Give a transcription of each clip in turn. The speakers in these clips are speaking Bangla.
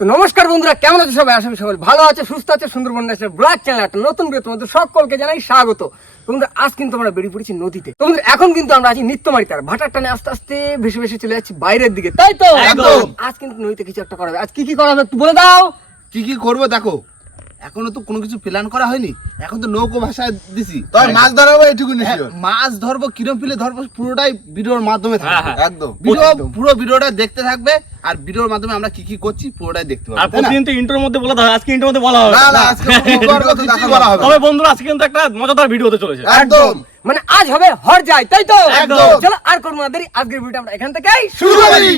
তো নমস্কার বন্ধুরা কেমন আছে সবাই? আসামি সবাই ভালো আছে সুস্থ আছে সুন্দরবন ন্যাশনাল ব্লাক চ্যানেল একটা নতুন ভিডিও তোমাদের সকলকে জানাই স্বাগত। বন্ধুরা আজ কিন্তু আমরা বেরিয়ে পড়েছি নদীতে। তোমাদের এখন কিন্তু আমরা আছি নিত্যমারিতে। আর ভাটার টানে আস্তে আস্তে ভেসে ভেসে চলে যাচ্ছি বাইরের দিকে। তাই তো। আজ কিন্তু নদীতে কিছু একটা করা হবে। আজ কি কি করা হবে একটু বলে দাও। কি কি করব দেখো এখনও তো কোনো কিছু প্ল্যান করা হয়নি। এখন তো নৌকো ভাষায় দিছি। তবে মাছ ধরাবো এটুকু মাছ ধরবো কিরম পিলে ধরবো পুরোটাই ভিডিওর মাধ্যমে থাকবে। একদম। ভিডিও পুরো ভিডিওটা দেখতে থাকবে আর ভিডিওর মাধ্যমে আমরা কি কি করছি পুরোটাই দেখতে আর পাবো না? প্রতিদিন তো ইন্টোর মধ্যে বলা হয় আজকে ইন্টোর মধ্যে বলা হবে। না, না, আজকে বলা হবে। তবে বন্ধুরা আজকে কিন্তু একটা মজাদার ভিডিও হতে চলেছে। একদম। মানে আজ হবে হর যায় তাই তো? একদম। চলো আর করব না দেরি। আজকের ভিডিওটা আমরা এখান থেকেই শুরু শুরু করি।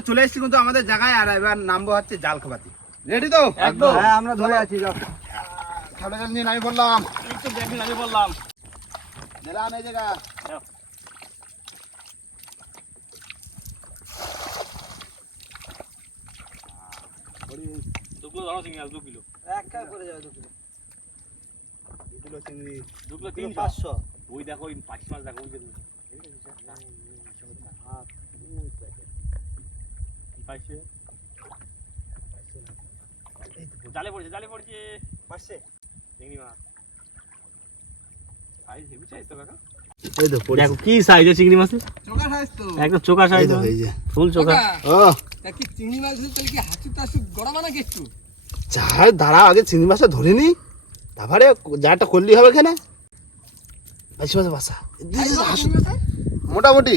বন্ধুরা চলে এসেছি কিন্তু আমাদের জায়গায় আর এবার নামবো হচ্ছে জাল খাবাতি রেডি তো? একদম। হ্যাঁ আমরা ধরে আছি যাও। খাবার জাল নিয়ে আমি বললাম একটু দেখেন আমি বললাম দিলাম এই জায়গা। দু কিলো ধরো চিংড়ি আজ দু কিলো। কিলো। চিংড়ি। দু কিলো তিন পাঁচশো। ওই দেখো ওই পাঁচ মাছ দেখো ওই যে পাইছে। জালে পড়ছে জালে পড়ছে। পারছে চিংড়ি মাছ। সাইজ হেভি সাইজ তো কাকা। দেখো কি সাইজের চিংড়ি মাছ? চোখা সাইজ তো। একদম চোখা সাইজ দেখো, এই যে। ফুল চোখা। ও। কি চিংড়ি মাছ তাহলে কি হাসু টাসু গড়াবা নাকি একটু? যার দাঁড়া আগে চিংড়ি মাছটা ধরে নি। তারপরে করলি হবে এখানে। বাসা মোটামুটি।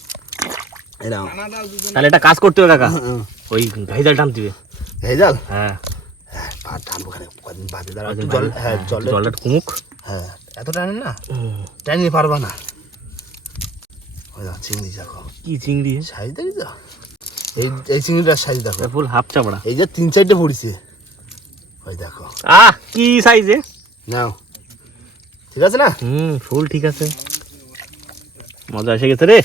তাহলে একটা কাজ করতে হবে কাকা। ওই গাই জাল টানতে হবে এই হ্যাঁ। হ্যাঁ পা টানবো খানে কদিন বাদে দাঁড়া জল হ্যাঁ হ্যাঁ, জল জলটা কুমুক। হ্যাঁ এত টানেন না? টানিয়ে পারবা না। ওই চিংড়ি দেখো। কি চিংড়ি? সাইজ দেখি তো এই এই চিংড়িটার সাইজ দেখো। ফুল হাফ চাপড়া এই যে তিন চারটে পড়ছে। ওই দেখো। আহ কি সাইজে? নাও। ঠিক আছে না? হুম ফুল ঠিক আছে। মজা এসে গেছে রে।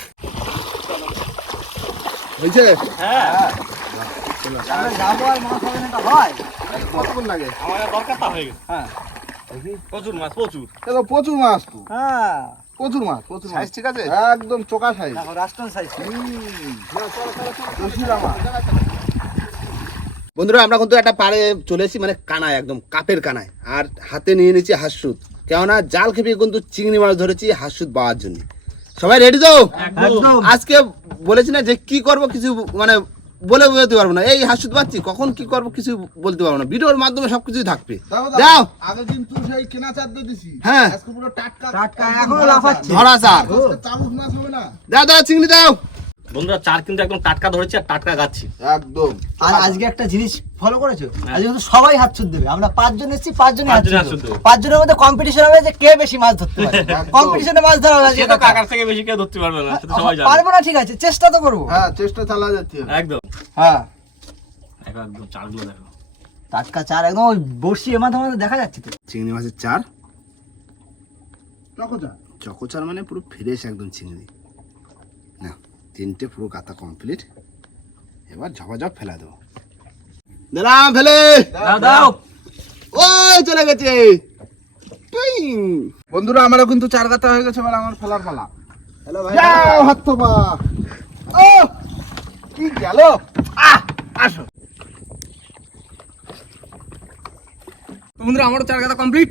বুঝছে হ্যাঁ যাব আর মাছ হবে না হয় কতক্ষণ লাগে আমাদের দরকারটা হয়ে গেছে হ্যাঁ প্রচুর মাছ প্রচুর দেখো প্রচুর মাছ তো হ্যাঁ প্রচুর মাছ। প্রচুর সাইজ ঠিক আছে? একদম চোকা সাইজ দেখো রাষ্ট্রন সাইজ বন্ধুরা আমরা কিন্তু একটা পাড়ে চলে এসেছি মানে কানায় একদম কাপের কানায়। আর হাতে নিয়ে নিয়েছি হাঁসুদ কেননা জাল খেপিয়ে কিন্তু চিংড়ি মাছ ধরেছি হাঁসুদ পাওয়ার জন্য। সবাই রেডি তো? আজকে বলেছি না যে কি করব কিছু মানে বলে বুঝতে পারব না। এই হাসুদ পাচ্ছি কখন কি করব কিছু বলতে পারব না। ভিডিওর মাধ্যমে সবকিছু থাকবে। যাও আগে কিন্তু সেই কেনা চাদ্দ দিছি। হ্যাঁ। আজকে পুরো টাটকা টাটকা এখনও লাফাচ্ছে। ধরা চার চামচ মাছ হবে না। দাও দাও চিংড়ি দাও। বন্ধুরা চার কিন্তু একদম টাটকা ধরেছি আর টাটকা গাচ্ছি। একদম। আর আজকে একটা জিনিস ফলো করেছ? আজকে কিন্তু সবাই হাত ছুট দেবে। আমরা পাঁচজন এসেছি পাঁচজনই হাত হাত ছুট দেবো। পাঁচজনের মধ্যে কম্পিটিশন হবে যে কে বেশি মাছ ধরতে পারে কম্পিটিশনে মাছ ধরা হবে সে তো কাকার থেকে বেশি কেউ ধরতে পারবে না সেটা সবাই জানে। পারব না ঠিক আছে চেষ্টা তো করব। হ্যাঁ চেষ্টা চালা যাচ্ছে। একদম। হ্যাঁ। একদম চারগুলো দেখো। টাটকা চার একদম ওই বসি এ মাথা মাথা দেখা যাচ্ছে তো। চিংড়ি মাছের চার? চকচা চকোচার মানে পুরো ফ্রেশ একদম চিংড়ি। তিনটে পুরো কাতা কমপ্লিট এবার ঝপাঝপ ফেলা দেবো। দিলাম ফেলে। দাও ওই চলে গেছে। বন্ধুরা আমারও কিন্তু চার গাতা হয়ে গেছে এবার আমার ফেলার পালা। হ্যালো ভাই। হাত তো ও কি গেল? আসো। তো বন্ধুরা আমারও চার গাদা কমপ্লিট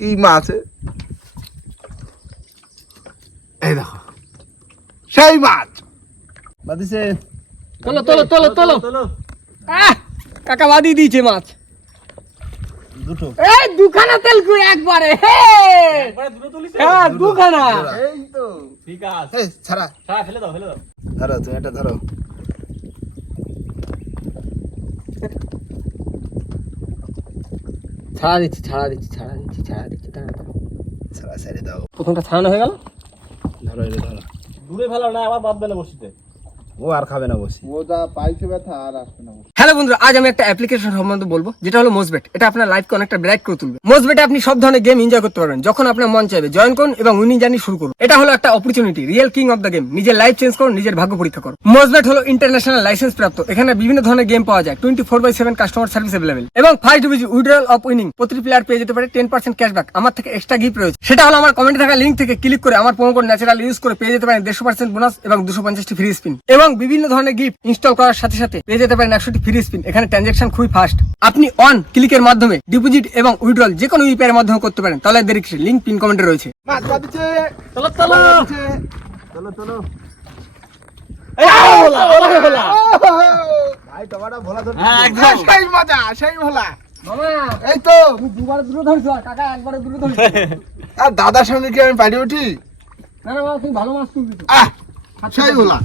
কি মাছ? এই দেখো। সেই মাছ। বাদিছে তোলো তোলো তোলো তোলো। তোলো। আহ, কাকা বাদি দিয়েছে মাছ। দুটো। এই দুখানা তেলকু একবারে? হে! একবারে দুটো তুলিস হ্যাঁ দুখানা। এই তো। ঠিক আছে এই ছাড়া। হ্যাঁ ফেলে দাও ফেলে দাও। ধরো তুমি এটা ধরো। ছাড়া দিচ্ছি ছাড়া দিচ্ছি ছাড়া দিচ্ছি ছাড়া দিচ্ছি দাঁড়া, দাঁড়া। ছাড়া ছেড়ে দাও। প্রথমটা ছাড়ানো হয়ে গেল? ধরো এটা ধরো। দূরে ফেলো না আবার বাদ না বসিতে। ও আর খাবে না বসি। ও যা পাইছে ব্যথা আর আসবে না হ্যালো বন্ধুরা আজ আমি একটা অ্যাপ্লিকেশন সম্বন্ধে বলব যেটা হলো মোসবেট এটা আপনার লাইফকে অনেকটা ব্রাইট করে তুলবে। মোসবেটে আপনি সব ধরনের গেম এনজয় করতে পারবেন যখন আপনার মন চাইবে। জয়েন করুন এবং উইনিং জার্নি শুরু করুন। এটা হলো একটা opportunity real king of the game নিজের লাইফ চেঞ্জ করুন নিজের ভাগ্য পরীক্ষা করুন। মোসবেট হলো ইন্টারন্যাশনাল লাইসেন্স প্রাপ্ত। এখানে বিভিন্ন ধরনের গেম পাওয়া যায়। Twenty four by seven customer service available এবং ফার্স্ট ডিভিজি উইড্রল অফ উইনিং প্রতিটি প্লেয়ার পেয়ে যেতে পারে টেন পার্সেন্ট ক্যাশব্যাক আমার থেকে এক্সট্রা গিফট রয়েছে। সেটা হলো আমার কমেন্টে থাকা লিঙ্ক থেকে ক্লিক করে আমার প্রোমো কোড ন্যাচারাল ইউজ করে পেয়ে যেতে পারেন দেড়শো পার্সেন্ট বোনাস এবং দুশো পঞ্চাশটি ফ্রি স্পিন এবং বিভিন্ন ধরনের গিফট ইনস্টল করার সাথে সাথে পেয়ে যেতে পারেন একশোটি ফ্রি স্পিন এখানে ট্রানজাকশন খুবই ফাস্ট আপনি অন ক্লিকের মাধ্যমে ডিপোজিট এবং উইড্রল যে কোনো ইউপিআই এর মাধ্যমে করতে পারেন। তাহলে দেরি লিঙ্ক পিন কমেন্টে রয়েছে। চলো চলো। চলো চলো। এই আবার ভোলা আবার ভোলা। ভাই টমাটো ভোলা ধর হ্যাঁ সেই মজা সেই ভোলা। এই তো। দুবার দূরে ধরছো কাকা একবারে দূরে ধরছো। আর দাদার সঙ্গে কি আমি পারি উঠি? না না মামা, তুমি ভালো মাছ তুলছো আহ সেই ভোলা।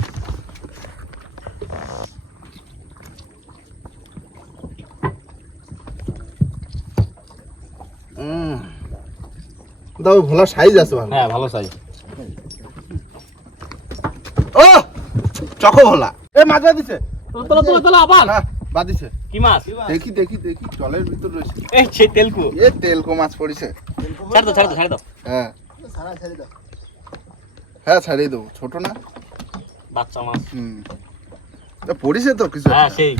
দাও ভোলা সাইজ আছে ভালো। হ্যাঁ ভালো সাইজ ও চকো ভোলা। এ মাছ আবার। হ্যাঁ কি মাছ? দেখি দেখি দেখি জলের ভিতর রয়েছে। এই সেই তেলকু। এ তেলকো মাছ পড়েছে। ছাড় দাও ছাড় দাও ছাড় দাও। হ্যাঁ। সারা ছেড়ে দাও হ্যাঁ ছাড়িয়ে দেবো। ছোট না? বাচ্চা মাছ। হুম। পড়েছে তো কিছু হ্যাঁ একটা। সেই।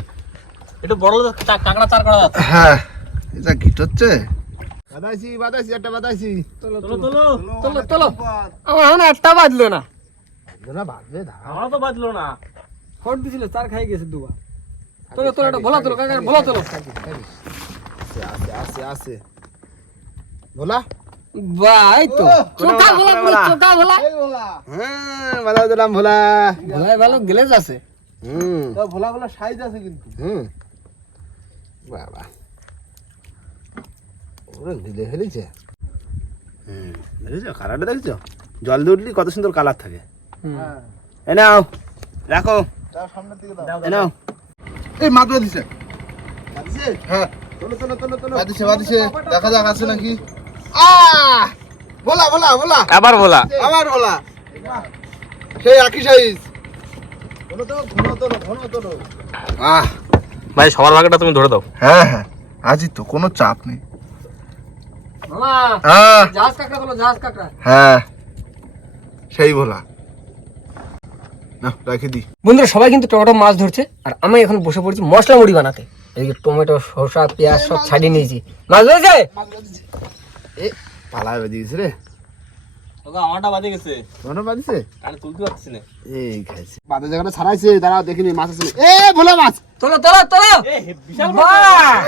একটু বড় কাঁকড়া চার করা হ্যাঁ এটা গিট হচ্ছে। বাদাইছি বাদাইছি একটা বাদাইছি। চলো চলো চলো চলো আমার একটা বাজলো না। না বাদবে ধা। আমারও তো বাজলো না। ফট দিছিল চার খাই গেছে দুবার। তোলো তোলো এটা ভোলা তোলো কাকা ভোলা তোলো। আসে আসে আসে ভোলা? ভাই তো। চোখা ভোলা চোখা ভোলা। হ্যাঁ দিলাম ভোলা। ভোলায় ভালো গ্লেজ আছে হুম। তো ভোলা ভোলা সাইজ আছে কিন্তু। হুম। বাবা। ওরে গিলে ফেলেছে। হুম দেখেছ? কালারটা দেখেছ? জল দিয়ে উঠলি কত সুন্দর কালার থাকে। হ্যাঁ। এ নাও রাখো। তার সামনের দিকে দাও। এ নাও। এই বাদিছে বাদিছে হ্যাঁ। দেখা যাক আছে নাকি। আহ! ভোলা ভোলা ভোলা। আবার ভোলা। আবার ভোলা। সেই একই সাইজ চলো তো ঘন তোলো ঘন তোলো আহ। ভাই সবার ভাগটা তুমি ধরে দাও। হ্যাঁ হ্যাঁ আজই তো কোনো চাপ নেই। হ্যাঁ হ্যাঁ সেই ভোলা। না দি। বন্ধুরা সবাই কিন্তু টমেটো মাছ ধরছে আর আমি এখন বসে পড়েছি মশলা মুড়ি বানাতে। এদিকে টমেটো শসা পেঁয়াজ সব ছাড়িয়ে নিয়েছি। মাছ ধরেছে? এ বেজে রে। আমারটা বাজে গেছে। ঘন বাদিছে আমি তুলতে পারছি না। এই খাইছে। বাদে জায়গাটা ছাড়াইছে দাঁড়াও দেখিনি মাছ আছে এ ভোলা মাছ! তোলো তোলো তোলো! বিশাল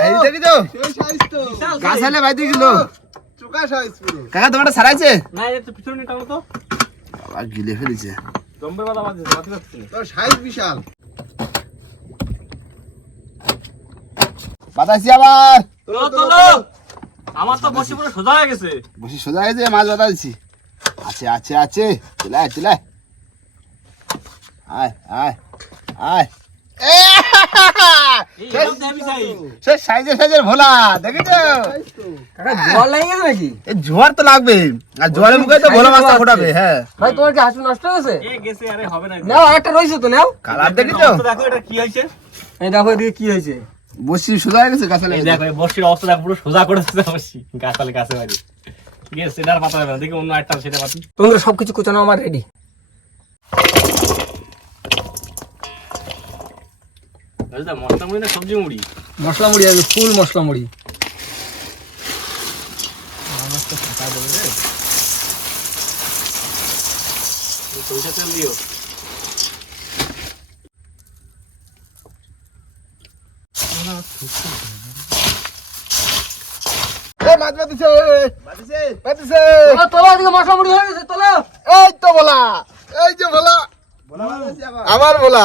এই দেখি তো। সাইজ। তো গাছ বাইতে গেল। চোখা সাইজ পুরো। কাকা তোমারটা ছাড়াইছে? না এটা পিছনে টানো তো। বাবা গিলে ফেলেছে। জম্বের বাদা বাজে সাইজ বিশাল। আবার। আমার তো বসে পুরো সোজা হয়ে গেছে। বসে সোজা হয়ে হয়েছে মাছ বাতাইছি আছে আছে আছে। চলে চলে আয়। আয় আয় এই এরকম দামি size। সে সাইজের সাইজের ভোলা দেখেছ? কাকা জল লেগে গেছে নাকি? এই জোয়ার তো লাগবে। আর জোয়ারের মুখে তো ভোলা মাছটা ফোটাবে হ্যাঁ। ভাই তোমার কি হাসু নষ্ট হয়েছে? গেছে আরে হবে না। নাও আরেকটা রয়েছে তো নাও। কালার দেখেছ? তো দেখো এটা কি হয়েছে? এই দেখো এদিকে কি হয়েছে? বসি সোজা হয়ে গেছে গাছালে এই দেখো এই অবস্থা দেখো পুরো সোজা করে গাছালে গাছে বাড়ি। গেছে সেটার পাতা যাবে না। দেখি অন্য একটা সেটা পাতি। তোমরা সবকিছু কোচানো আমার রেডি মশলা মুড়ি না সবজি মুড়ি? মশলা মুড়ি আছে ফুল মশলা মুড়ি। সরিষা তেল দিও মাছ বাঁধিছে বাদিছে বাঁধিছে এদিকে মশলা মুড়ি হয়ে গেছে তোলো। এই তো বলা এই যে বলা বলা বাদিছে আবার? আমার বলা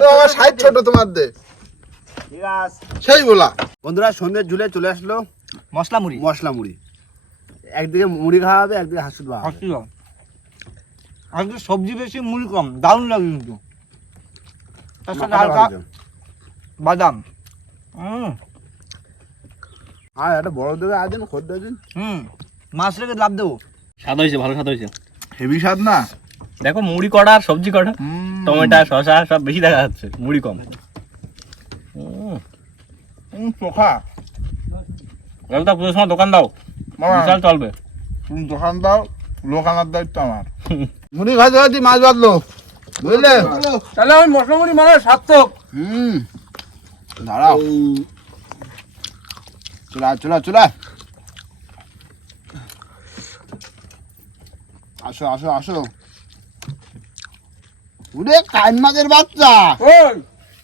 তো আমার সাইজ ছোট তোমার দে। সেই বলা বন্ধুরা সন্ধ্যের ঝুলে চলে আসলো মশলা মুড়ি মশলা মুড়ি একদিকে মুড়ি খাওয়া হবে একদিকে হাসুদ খাওয়া হবে। হাসছিল আজকে সবজি বেশি মুড়ি কম। দারুণ লাগে কিন্তু। তার সাথে হালকা বাদাম। হুম আর একটা বড় দিকে আছেন খোদ দিন হুম। মাছ রেখে লাভ দেবো। স্বাদ হয়েছে ভালো স্বাদ হয়েছে। হেভি স্বাদ না? দেখো মুড়ি কটা আর সবজি কটা টমেটো শসা সব বেশি দেখা যাচ্ছে মুড়ি কম। চোখা। পুজোর সময় দোকান দাও। বিশাল চলবে। তুমি দোকান দাও লোক আনার দায়িত্ব আমার। মুড়ি ভাজি মাছ বাঁধলো বুঝলে? তাহলে ওই মশলা মুড়ি মানে সার্থক। হুম। দাঁড়াও। চলা চলা চলা। আসো আসো আসো। উরে কান মাছের বাচ্চা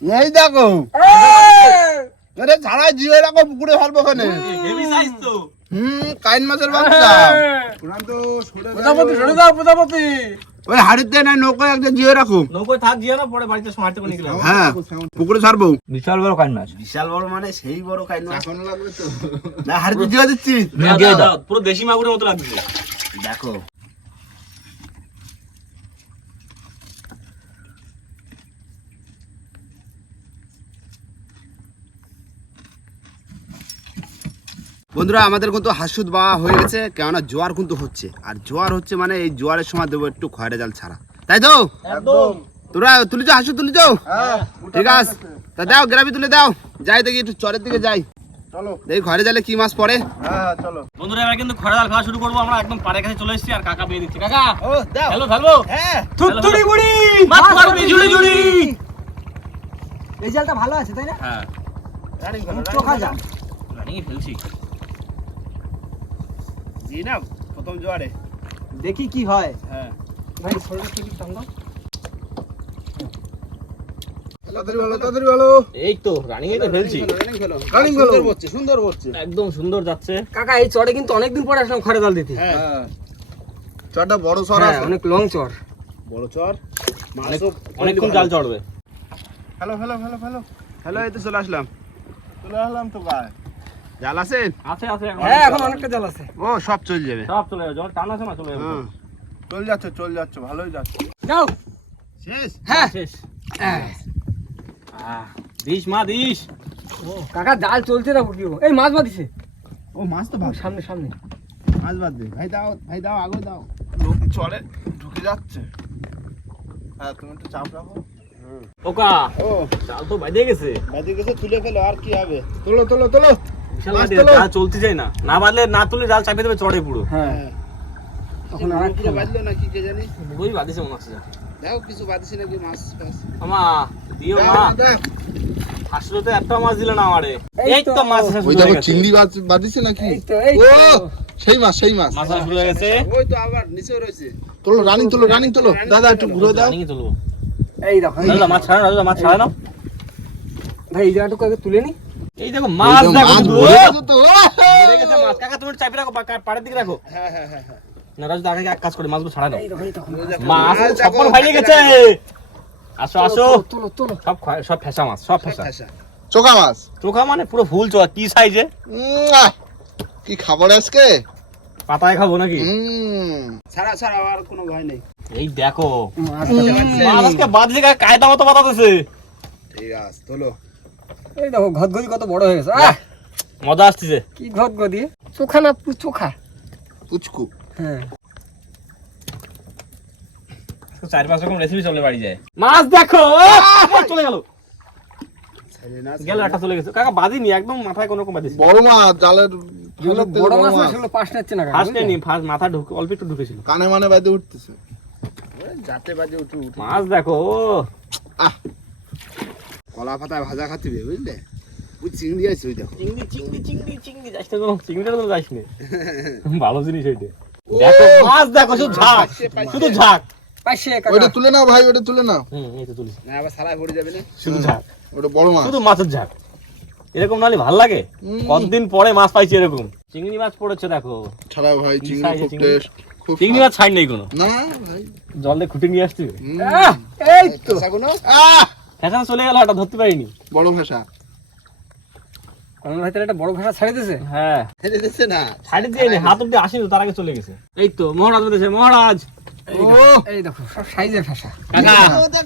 এই দেখো। আরে ছাড়াই জিও রাখো পুকুরে ফেলব ওখানে তো। হুম কাইন মাছের বাচ্চা প্রজাপতি সরে দাও প্রজাপতি। ওই হাড়িতে না নৌকায় একটা জিও রাখো। নৌকোয় থাক জিও না পরে বাড়িতে মারতে করে নিয়ে গেলাম। হ্যাঁ পুকুরে ছাড়বো। বিশাল বড় কান মাছ বিশাল বড় মানে সেই বড় কাইন মাছ না হাড়িতে জিও দিচ্ছি। পুরো দেশি মাগুরের মতো লাগছে। দেখো। বন্ধুরা আমাদের কিন্তু হাসুদ বাওয়া হয়ে গেছে কেননা জোয়ার কিন্তু হচ্ছে। আর জোয়ার হচ্ছে মানে এই জোয়ারের সময় দেবো একটু খয়রা জাল ছাড়া। তাই তো? একদম। তোরা তুলে যাও হাসু তুলে যাও ঠিক আছে। তা দাও গ্রামে তুলে দাও। যাই দেখি একটু চরের দিকে যাই। চলো। দেখি ঘরে জালে কি মাছ পড়ে। হ্যাঁ চলো। বন্ধুরা এবার কিন্তু খড়া জাল খাওয়া শুরু করব। আমরা একদম পাড়ের কাছে চলে এসেছি আর কাকা পেয়ে দিচ্ছি। কাকা ও দাও। হ্যালো ফেলব হ্যাঁ। থুতথুড়ি বুড়ি। মাছ মারবি ঝুড়ি ঝুড়ি। এই জালটা ভালো আছে তাই না? হ্যাঁ। রানিং করো রানিং ফেলছি জি না প্রথম জোয়ারে। দেখি কি হয়। হ্যাঁ। ভাই থেকে। এই তো রানিং এ ফেলছি। রানিং। সুন্দর হচ্ছে সুন্দর হচ্ছে একদম সুন্দর যাচ্ছে। কাকা এই চড়ে কিন্তু অনেকদিন পরে আসলাম খড়ে জাল দিতে। হ্যাঁ। হ্যাঁ। চটা বড় সর হ্যাঁ আছে। অনেক লং চড় বড় চর অনেক অনেকক্ষণ জাল চড়বে। Hello hello hello hello. Hello এই তো চলে আসলাম। চলে আসলাম তো গায়ে জাল আছে? আছে আছে হ্যাঁ এখন অনেকটা জাল আছে। ও সব চলে যাবে। সব চলে যাবে জল টান আছে না চলে যাবে? হ্যাঁ চল যাচ্ছে চল যাচ্ছে ভালোই যাচ্ছে। যাও। শেষ? হ্যাঁ। শেষ। হ্যাঁ। আহ, দিস মা দিস। কাকা জাল চলছে না কি এই মাছ বাঁধিছে। ও মাছ তো ভাগ সামনে সামনে। মাছ বাদ দে ভাই দাও ভাই দাও আগে দাও। লোক চলে ঢুকে যাচ্ছে। হ্যাঁ তুমি একটু চাপ রাখো। ওকা ও। জাল তো বাইরে গেছে। বাদি গেছে তুলে ফেলো আর কি হবে? তোলো তোলো তোলো। বিশাল মাছ বাইরে তোলো। জাল চলতে যায় না। না বাঁধলে না তুলে জাল চাপিয়ে দেবে চড়ে পুরো। হ্যাঁ। তখন আর এক পুরো না কি কে জানি? ওই বাদিছে মনে হচ্ছে দেখো কিছু বাদিছি নাকি মাছ ফাছ আমা দিও মা। আসলে তো একটা মাছ দিল না আমারে। এই তো মাছ ওই দেখো চিংড়ি মাছ বাঁধিছে নাকি? ও সেই মাছ সেই মাছ। মাছ শুরু হয়ে গেছে। ওই তো আবার নিচে রয়েছে। তোলো রানিং তোলো রানিং তোলো। দাদা একটু ঘুরে দাও। রানিং এই দেখো মাছ ছাড়া মাছ ছাড়া নাও। ভাই এই জায়গাটুকু আগে তুলে নি। এই দেখো মাছ দেখো মাছ কাকা তুমি চাপে রাখো পাড়ের দিকে রাখো। হ্যাঁ হ্যাঁ হ্যাঁ না রাজুদা আগে এক কাজ করে মাছগুলো ছাড়া দাও। মাছ গেছে। আসো আসো। তোলো তোলো সব সব ফেসা মাছ সব ফেসা। চোখা মাছ। চোখা মানে পুরো ফুল চোখা কি সাইজে? উম, কি খাবার আজকে? পাতায় খাব নাকি? উম, ছাড়া ছাড়া আর কোনো ভয় নেই। এই দেখো। মাছ মাছ আজকে কায়দা মতো বাতাতেছে। ঠিক আছে তোলো। এই দেখো ঘদঘদি কত বড় হয়ে গেছে। আহ! মজা আসতেছে। কি ঘদঘদি? চোখা না চোখা পুচকু। হ্যাঁ। চার পাঁচ রকম রেসিপি চলে বাড়ি যায়। মাছ দেখো চলে গেল। গেল একটা চলে গেছে। কাকা বাদিনি একদম মাথায় কোনো রকম বড় মাছ জালের যেগুলো ফাঁসের থেকে বড় মাছ না সেগুলো পাশ নিচ্ছে না ফার্স্ট বুঝলে? ফার্স্ট মাথা ঢুকে অল্প একটু ঢুকেছিল। কানে মানে বাইতে উঠতেছে। যাতে বাজে উঠু মাছ দেখো আহ! কলা পাতায় ভাজা খাতিবে বুঝলে? ওই চিংড়ি আছে ওই দেখো। চিংড়ি চিংড়ি চিংড়ি চিংড়ি যাস না কোনো চিংড়িটা তো যাস না। ভালো জিনিস ওইটা। দেখো মাছ দেখো শুধু ঝাঁক শুধু ঝাঁক। কাকা। তুলে নাও ভাই ওটা তুলে নাও। হুম এই তো তুলিস। না আবার পড়ে যাবে না? শুধু ঝাঁক। ওটা বড় মাছ। শুধু মাছের ঝাঁক। এরকম নালে ভালো লাগে? কতদিন পরে মাছ পাইছি এরকম? চিংড়ি মাছ পড়েছে দেখো। ছাড়া ভাই চিংড়ি খুব টেস্ট চিংড়ি মাছ ছাড় নেই কোনো। না ভাই। জল দিয়ে খুঁটে নিয়ে আসছি এই তো। ফ্যাশন চলে গেল হঠাৎ ধরতে পারিনি। বড় ভাষা। আমার ভাইটার একটা বড় ভাষা ছাড়ে দিয়েছে? হ্যাঁ। ছেড়ে দিচ্ছে না। ছাড়ি দিয়ে নি হাত অব্দি আসেনি তার আগে চলে গেছে। এই তো মহারাজ বেঁধেছে মহারাজ! এই এই দেখো সব সাইজের ভাষা। কাকা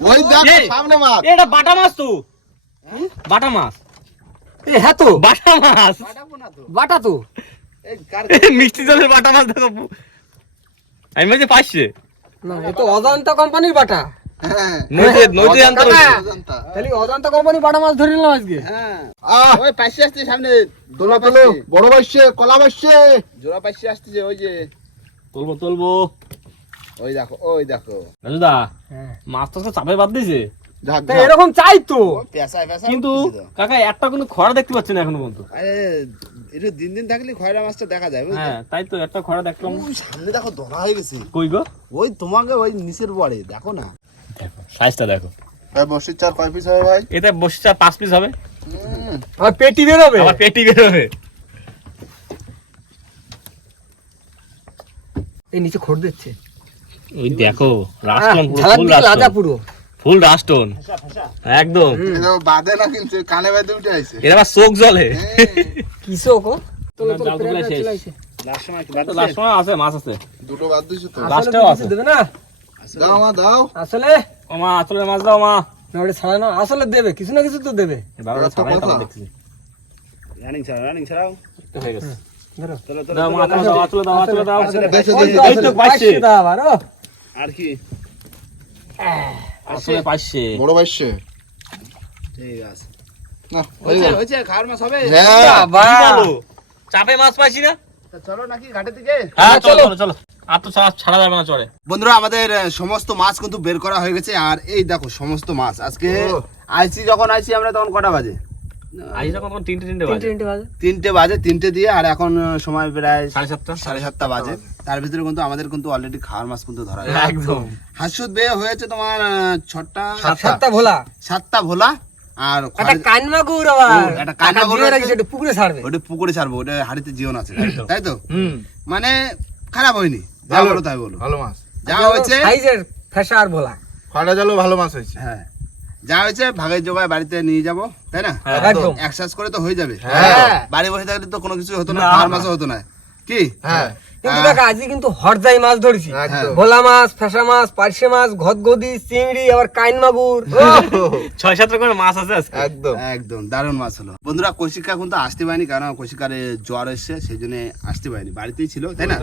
ওই দেখো সামনে মাছ। এটা বাটা মাছ তো। বাটা মাছ। হ্যাঁ তো। বাটা মাছ। তো। বাটা তো। মিষ্টি জলের বাটা মাছ দেখো। আমি বলছি পাইছে। না এ তো অজন্তা কোম্পানির বাটা। হ্যাঁ। হ্যাঁ। বড় বাইশে কলা বাইশে জোড়া আসতেছে ওই যে। তুলবো তুলবো। ওই দেখো ওই দেখো। রাজুদা হ্যাঁ। মাছ তো চাপে বাদ দিয়েছে। এরকম চাই তো। কিন্তু কাকা একটা কোনো খরা দেখতে পাচ্ছি না এখনও পর্যন্ত। দিন দিন থাকলে খয়রা মাছটা দেখা যায় হ্যাঁ তাই তো একটা খরা দেখলাম। ওই সামনে দেখো ধরা হয়ে গেছে। কই গো? ওই তোমাকে ওই নিচের বড়ে দেখো না। দেখো সাইজটা দেখো। ভাই বসির চার কয় পিস হবে ভাই? এতে বসে চা পাঁচ পিস হবে। আমার পেটি বেরোবে? আবার পেটি বেরোবে। এই নিচে খড় দিচ্ছে। ওই দেখো রাস্টন ফুল রাস্টন পুরো। ফুল রাস্টন একদম। এই দেখো না কিন্তু কানে বাঁধে উঠে আইছে। এর আবার চোখ জ্বলে কিসো কো তোলো জাল তো। লাস্ট সময় কি তো বাদ লাস্ট আছে মাছ আছে। দুটো বাদ দিছো তো। লাস্টেও আছে। দেবে না? দাও মা দাও। আসলে? ও মা আসলে মাছ দাও মা। না ওটা ছাড়া না আসলে দেবে কিছু না কিছু তো দেবে। বাবা ছাড়াই তো কথা। দেখছি। রানিং ছাড়াও রানিং ছাড়াও। তো হয়ে গেছে। ধরো। চলো চলো দাও মা দাও আসলে দাও আসলে। দাও আসলে তো দেখো, আসলে দেখো, পাইছে। পাইছে তা আর কি? আসলে পাইছে। বড় বাইশে ঠিক আছে। না হয়েছে হয়েছে খাওয়ার মাছ হবে। হ্যাঁ। বাবা। চাপে মাছ পাইছি না? চলো নাকি ঘাটের দিকে? হ্যাঁ চলো। চলো চলো। আর তো ছাড়া- ছাড়া যাবে না চড়ে বন্ধুরা আমাদের সমস্ত মাছ কিন্তু বের করা হয়ে গেছে আর এই দেখো সমস্ত মাছ। আজকে আইসি যখন আইসি আমরা তখন কটা বাজে? আজ যখন তখন তিনটে তিনটে বাজে। তিনটে বাজে। তিনটে দিয়ে আর এখন সময় প্রায় সাড়ে সাতটা। সাড়ে সাতটা বাজে। তার ভিতরে কিন্তু আমাদের কিন্তু অলরেডি খাওয়ার মাছ কিন্তু ধরা হয়েছে একদম। হাসুদ বেয়ে হয়েছে তোমার ছটা সাতটা। ভোলা। সাতটা ভোলা আর একটা কানমাগুর আবার। একটা কানমাগুর পুকুরে ছাড়বে। ওটা পুকুরে ছাড়বো ওটা হাড়িতে জীবন আছে তাই তো? হুম। মানে খারাপ হয়নি। ভালো। বলো তাই বলো। ভালো মাছ। যা হয়েছে সাইজের ফেসা আর ভোলা। খড়া জালও ভালো মাছ হয়েছে। হ্যাঁ। যা হয়েছে ভাগের জোগায় বাড়িতে নিয়ে যাব তাই না? এক্সারসাইজ করে তো হয়ে যাবে। হ্যাঁ। বাড়ি বসে থাকলে তো কোনো কিছু হতো না আর। মাছও হতো না। কি? হ্যাঁ। কিন্তু হ্যাঁ। আজকে কিন্তু হরজাই মাছ ধরেছি। ভোলা মাছ ফেসা মাছ পার্শে মাছ ঘদগদি চিংড়ি আবার কাইন মাগুর। ছয় সাত রকমের মাছ আছে একদম। একদম দারুণ মাছ হলো। বন্ধুরা কৌশিকা কিন্তু আসতে পারেনি কারণ কৌশিকারে জ্বর এসছে সেই জন্য আসতে পারেনি। বাড়িতেই ছিল তাই না?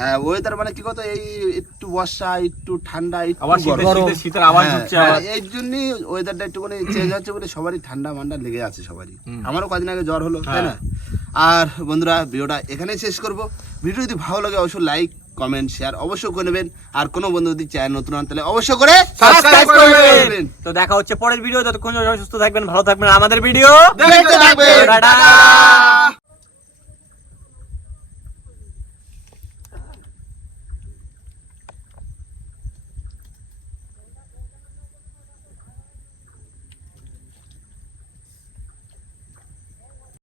হ্যাঁ ওয়েদার মানে কি কথা এই একটু বর্ষা একটু ঠান্ডা আবার শীতের আওয়াজ হ্যাঁ, হচ্ছে হ্যাঁ, আবার এই জন্যই ওয়েদারটা একটুখানি চেঞ্জ হচ্ছে বলে সবারই ঠান্ডা মান্ডা লেগে আছে সবারই। আমারও কদিন আগে জ্বর হলো তাই না? আর বন্ধুরা ভিডিওটা এখানেই শেষ করব। ভিডিও যদি ভালো লাগে অবশ্যই লাইক কমেন্ট শেয়ার অবশ্যই করে নেবেন। আর কোনো বন্ধু যদি চায় নতুন হন তাহলে অবশ্যই করে সাবস্ক্রাইব করে করবেন। নেবেন। তো দেখা হচ্ছে পরের ভিডিও যতক্ষণ সুস্থ থাকবেন ভালো থাকবেন। আমাদের ভিডিও দেখতে থাকবেন। টাটা।